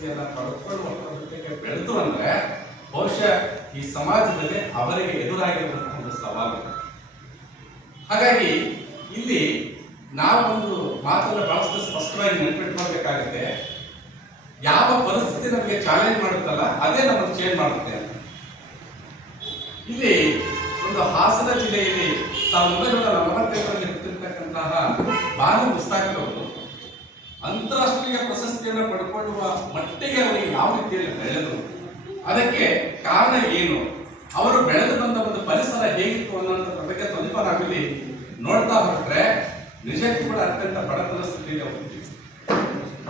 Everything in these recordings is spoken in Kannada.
ಪ್ರಶಸ್ತಿಯನ್ನ ಪಡ್ಕೊಳ್ಳುವಂತ ಜೊತೆಗೆ ಬೆಳೆದು ಅಂದ್ರೆ ಬಹುಶಃ ಈ ಸಮಾಜದಲ್ಲಿ ಅವರಿಗೆ ಎದುರಾಗಿರುವಂತಹ ಒಂದು ಸವಾಲು. ಹಾಗಾಗಿ ಇಲ್ಲಿ ನಾವೊಂದು ಮಾತನ್ನ ಬಹಳಷ್ಟು ಸ್ಪಷ್ಟವಾಗಿ ನೆನಪಿಟ್ಕೊಳ್ಬೇಕಾಗುತ್ತೆ ಯಾವ ಪರಿಸ್ಥಿತಿ ನಮಗೆ ಚಾಲೆಂಜ್ ಮಾಡುತ್ತಲ್ಲ, ಅದೇ ನಮ್ಮನ್ನು ಚೇಂಜ್ ಮಾಡುತ್ತೆ ಇಲ್ಲಿ ಒಂದು ಹಾಸನ ಜಿಲ್ಲೆಯಲ್ಲಿ ಸಾವಿರದ ಒಂಬೈನೂರ ನಲವತ್ತೈದರಲ್ಲಿ ಹುಟ್ಟಿರ್ತಕ್ಕಂತಹ ಬಾನು ಅಂತಾರಾಷ್ಟ್ರೀಯ ಪ್ರಶಸ್ತಿಯನ್ನು ಪಡ್ಕೊಳ್ಳುವ ಮಟ್ಟಿಗೆ ಅವರಿಗೆ ಯಾವ ರೀತಿಯಲ್ಲಿ ಬೆಳೆದರು, ಅದಕ್ಕೆ ಕಾರಣ ಏನು, ಅವರು ಬೆಳೆದು ಬಂದ ಒಂದು ಪರಿಸರ ಹೇಗಿತ್ತು ಅನ್ನೋದ್ರ ಬಗ್ಗೆ ಸ್ವಲ್ಪ ನೋಡ್ತಾ ಹೊರಟ್ರೆ ನಿಜಕ್ಕೂ ಕೂಡ ಅತ್ಯಂತ ಬಡತನ ಸ್ಥಿತಿಯಲ್ಲಿ ಹೋಗ್ತೀವಿ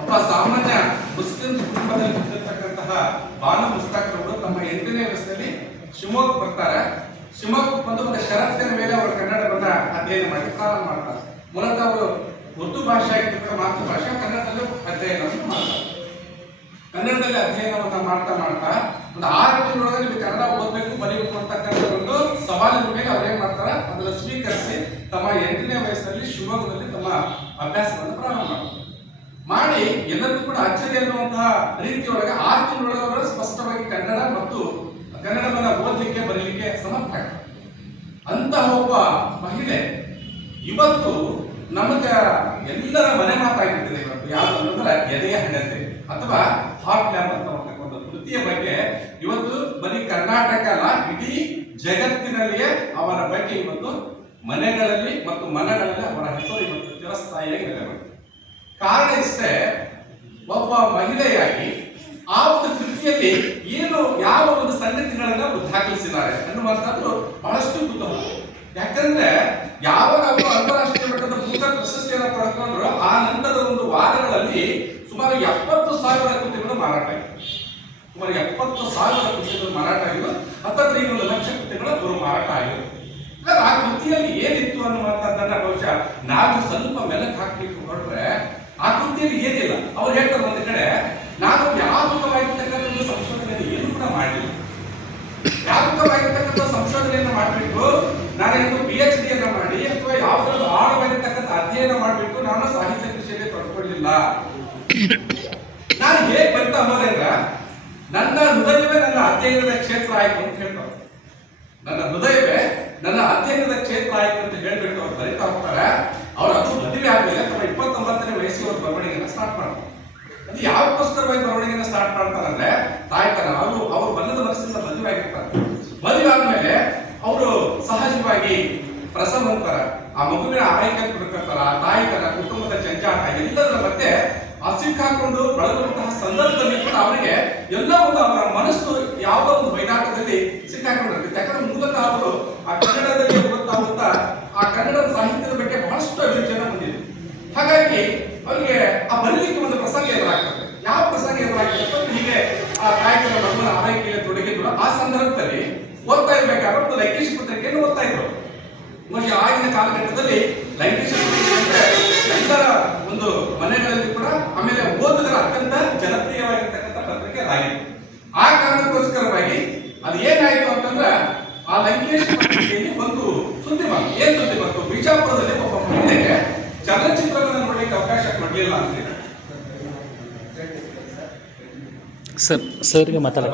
ಒಬ್ಬ ಸಾಮಾನ್ಯ ಮುಸ್ಲಿಂ ಕುಟುಂಬದಲ್ಲಿ ಹುಟ್ಟಿರ್ತಕ್ಕಂತಹ ಬಾನು ಮುಸ್ತಾಕ್ರವರು ತಮ್ಮ ಎಂಟನೇ ವರ್ಷದಲ್ಲಿ ಶಿವಮೊಗ್ಗ ಬರ್ತಾರೆ. ಶಿವಮೊಗ್ಗ ಬಂದು ಒಂದು ಷರತ್ತಿನ ಮೇಲೆ ಅವರು ಕನ್ನಡವನ್ನ ಅಧ್ಯಯನ ಮಾಡಿ ಪ್ರಾರಂಭ ಮಾಡ್ತಾರೆ. ಮೂಲತಃ ಅವರು ಉರ್ದು ಭಾಷೆ ಆಗಿರ್ತಕ್ಕ ಮಾತೃಭಾಷೆ ಕನ್ನಡದಲ್ಲೂ ಅಧ್ಯಯನವನ್ನು ಮಾಡ್ತಾರೆ ಕನ್ನಡದಲ್ಲಿ ಅಧ್ಯಯನವನ್ನ ಮಾಡ್ತಾ ಮಾಡ್ತಾ, ಒಂದು ಆರು ತಿಂಗಳೊಳಗೆ ನೀವು ಕನ್ನಡ ಓದಬೇಕು, ಬರೀಬೇಕು ಅಂತಕ್ಕಂಥ ಒಂದು ಸವಾಲಿನ ಮೇಲೆ ಅವ್ರು ಮಾಡ್ತಾರ ಮಾಡ್ತಾರೆ? ಅದನ್ನ ಸ್ವೀಕರಿಸಿ ತಮ್ಮ ಎಂಟನೇ ವಯಸ್ಸಲ್ಲಿ ಶಿವಮೊಗ್ಗದಲ್ಲಿ ತಮ್ಮ ಅಭ್ಯಾಸವನ್ನು ಪ್ರಾರಂಭ ಮಾಡ್ತಾರೆ. ಮಾಡಿ ಎಲ್ಲರಿಗೂ ಕೂಡ ಅಚ್ಚರಿ ಅನ್ನುವಂತಹ ರೀತಿಯೊಳಗೆ ಆರು ತಿಂಗಳೊಳಗೆ ಅವರು ಸ್ಪಷ್ಟವಾಗಿ ಕನ್ನಡ ಮತ್ತು ಕನ್ನಡವನ್ನ ಓದಲಿಕ್ಕೆ, ಬರೀಲಿಕ್ಕೆ ಸಮರ್ಥ ಆಗ್ತಾರೆ. ಅಂತಹ ಒಬ್ಬ ಮಹಿಳೆ ಇವತ್ತು ನಮಗ ಎಲ್ಲರ ಮನೆ ಮಾತಾಗಿರ್ತದೆ ಇವತ್ತು. ಯಾವ್ದು ಅಂತಂದ್ರೆ ಎದೆಯ ಹಣತೆ ಅಥವಾ ಹಾಟ್ ಲ್ಯಾಂಪ್ ಅಂತ. ಒಂದು ಬಗ್ಗೆ ಇವತ್ತು ಬರೀ ಕರ್ನಾಟಕ ಅಲ್ಲ, ಇಡೀ ಜಗತ್ತಿನಲ್ಲಿಯೇ ಅವರ ಬಗ್ಗೆ ಇವತ್ತು ಮನೆಗಳಲ್ಲಿ ಮತ್ತು ಮನಗಳಲ್ಲಿ ಅವರ ಹೆಸರು ಇವತ್ತು ಚಿರಸ್ಥಾಯಿಯಾಗಿ ನೆಲೆಗೊಂಡಿದೆ ಕಾರಣ ಇಷ್ಟೇ, ಒಬ್ಬ ಮಹಿಳೆಯಾಗಿ ಆ ಒಂದು ಕೃತಿಯಲ್ಲಿ ಏನು ಯಾವ ಒಂದು ಸಂಗತಿಗಳನ್ನ ಅವರು ದಾಖಲಿಸಿದ್ದಾರೆ ಅನ್ನುವಂಥದ್ದು ಬಹಳಷ್ಟು ಕುತೂಹಲ ಯಾಕಂದ್ರೆ ಯಾವಾಗ ಅವರು ಅಂತಾರಾಷ್ಟ್ರೀಯ ಮಟ್ಟದ ಭೂತ ಪ್ರಶಸ್ತಿಯನ್ನು ಪಡ್ಕೊಂಡ್ರು, ಆ ನಂತರದ ಒಂದು ವಾರಗಳಲ್ಲಿ ಸುಮಾರು ಎಪ್ಪತ್ತು ಸಾವಿರ ಕೃತಿಗಳು ಮಾರಾಟ ಆಗಿದೆ ಸುಮಾರು ಎಪ್ಪತ್ತು ಸಾವಿರ ಕೃತಿಗಳು ಮಾರಾಟ ಆಗಿವೆ. ಹತ್ತತ್ರ ಲಕ್ಷ ಕೃತಿಗಳು ಅವರು ಮಾರಾಟ ಆಗಿವೆ. ಆ ಕೃತಿಯಲ್ಲಿ ಏನಿತ್ತು ಅನ್ನುವಂಥದ್ದನ್ನ ಬಹುಶಃ ನಾವು ಸ್ವಲ್ಪ ಮೆಲಕ್ ಹಾಕ್ಲಿಕ್ಕೆ ಹೊರಟ್ರೆ ಆ ಕೃತಿಯಲ್ಲಿ ಏನಿಲ್ಲ. ಅವ್ರು ಹೇಳ್ತಾರೆ ಒಂದು ಕಡೆ, ನಾನು ವ್ಯಾಪಕವಾಗಿರ್ತಕ್ಕಂಥ ಸಂಶೋಧನೆ ಸಂಶೋಧನೆಯನ್ನು ಏನು ಕೂಡ ಮಾಡಲಿಲ್ಲ ವ್ಯಾಪಕವಾಗಿರ್ತಕ್ಕಂಥ ಸಂಶೋಧನೆಯನ್ನು ಮಾಡಬೇಕು ನಾನೇನು ಪಿ ಎಚ್ ಡಿಯನ್ನ ಮಾಡಿ ಅಥವಾ ಯಾವುದಾದ್ರು ಆಳವಾಗಿರ್ತಕ್ಕಂಥ ಅಧ್ಯಯನ ಮಾಡಿಬಿಟ್ಟು ನಾನು ಸಾಹಿತ್ಯ ಕೃಷಿಯಲ್ಲಿ ತೊಡ್ಕೊಳ್ಳಿಲ್ಲ ನಾನು ಹೇಗೆ ಬರ್ತಾ ಹೋದೆ ಅಂದ್ರೆ ನನ್ನ ಹೃದಯವೇ ನನ್ನ ಅಧ್ಯಯನದ ಕ್ಷೇತ್ರ ಆಯಿತು ಅಂತ ಹೇಳ್ತಾರೆ. ನನ್ನ ಹೃದಯವೇ ನನ್ನ ಅಧ್ಯಯನದ ಕ್ಷೇತ್ರ ಆಯಿತು ಅಂತ ಹೇಳ್ಬಿಟ್ಟು ಅವ್ರು ಬರಿತಾ ಹೋಗ್ತಾರೆ. ಅವ್ರು ಅದು ಮದುವೆ ಆದ್ಮೇಲೆ ತಮ್ಮ ಇಪ್ಪತ್ತೊಂಬತ್ತನೇ ವಯಸ್ಸಿಗೆ ಅವ್ರ ಬರವಣಿಗೆಯನ್ನು ಸ್ಟಾರ್ಟ್ ಮಾಡ್ತಾರೆ. ಅದು ಯಾವ ಪುಸ್ತಕವಾಗಿ ಬರವಣಿಗೆಯನ್ನು ಸ್ಟಾರ್ಟ್ ಮಾಡ್ತಾರಂದ್ರೆ ತಾಯ್ತನ ಅವರು ಅವ್ರು ಬಲ್ಲದ ಮನಸ್ಸಿಂದ ಮದುವೆ ಆಗಿರ್ತಾರೆ. ಮದುವೆ ಆದ್ಮೇಲೆ ಅವರು ಸಹಜವಾಗಿ ಪ್ರಸಂಗ ಆ ಮಗುವಿನ ಆರೈಕೆ ಕೊಡ್ತಾರ ತಾಯಿತನ ಕುಟುಂಬದ ಜಂಜಾಟ ಆ ಸಿಕ್ಕಾಕೊಂಡು ಬಳಲುವಂತಹ ಸಂದರ್ಭದಲ್ಲಿ ಕೂಡ ಅವರಿಗೆ ಎಲ್ಲ ಒಂದು ಅವರ ಮನಸ್ಸು ಯಾವ ಒಂದು ಬೈದಾಟದಲ್ಲಿ ಸಿಕ್ಕಾಕೊಂಡಿರುತ್ತೆ ಯಾಕಂದ್ರೆ ಮೂಲತಃ ಅವರು ಆ ಕನ್ನಡದಲ್ಲಿ ಓದ್ತಾ ಆ ಕನ್ನಡ ಸಾಹಿತ್ಯದ ಬಗ್ಗೆ ಬಹಳಷ್ಟು ಅಭಿರುಚಿಯನ್ನು ಹೊಂದಿದೆ ಹಾಗಾಗಿ ಅವರಿಗೆ ಆ ಬರಲಿಕ್ಕೆ ಒಂದು ಪ್ರಸಂಗ ಎದುರಾಗ್ತದೆ. ಯಾವ ಪ್ರಸಂಗ ಎದುರಾಗ್ತದೆ ಹೀಗೆ ಆ ಕಾಯಕದ ಮಗುವಿನ ಆರೈಕೆಯಲ್ಲಿ ತೊಡಗಿದ್ರು. ಆ ಸಂದರ್ಭದಲ್ಲಿ ಓದ್ತಾ ಇರ್ಬೇಕಾದ್ರೆ ಒಂದು ಲೈಕೇಶ್ ಪತ್ರಿಕೆಯನ್ನು ಓದ್ತಾ ಇದ್ರು. ಆಗಿನ ಕಾಲಘಟ್ಟದಲ್ಲಿ ಲೈಂಗಿಕ ಪತ್ರಿಕೆ ಅಂದ್ರೆ ಎಲ್ಲರ ಒಂದು ಮನೆಗಳಲ್ಲಿ ಕೂಡ ಆಮೇಲೆ ಓದುಗರ ಅತ್ಯಂತ ಜನಪ್ರಿಯವಾಗಿರ್ತಕ್ಕಂಥ ಪತ್ರಿಕೆ ಅದಾಗಿತ್ತು ಆ ಕಾರಣಕ್ಕೋಸ್ಕರವಾಗಿ ಅದು ಏನಾಯ್ತು ಅಂತಂದ್ರೆ ಆ ಲಂಕೇಶ್ ಪತ್ರಿಕೆಯಲ್ಲಿ ಒಂದು ಸುದ್ದಿ ಬಂತು ಏನ್ ಸುದ್ದಿ ಬಂತು ಬಿಜಾಪುರದಲ್ಲಿ ಒಬ್ಬ ಮಹಿಳೆಗೆ ಚಲನಚಿತ್ರವನ್ನು ನೋಡ್ಲಿಕ್ಕೆ ಅವಕಾಶ ಕೊಡ್ಲಿಲ್ಲ ಅಂತ ಹೇಳಿ. ಸರ್ ಸರ್ಗೆ ಮಾತಾಡ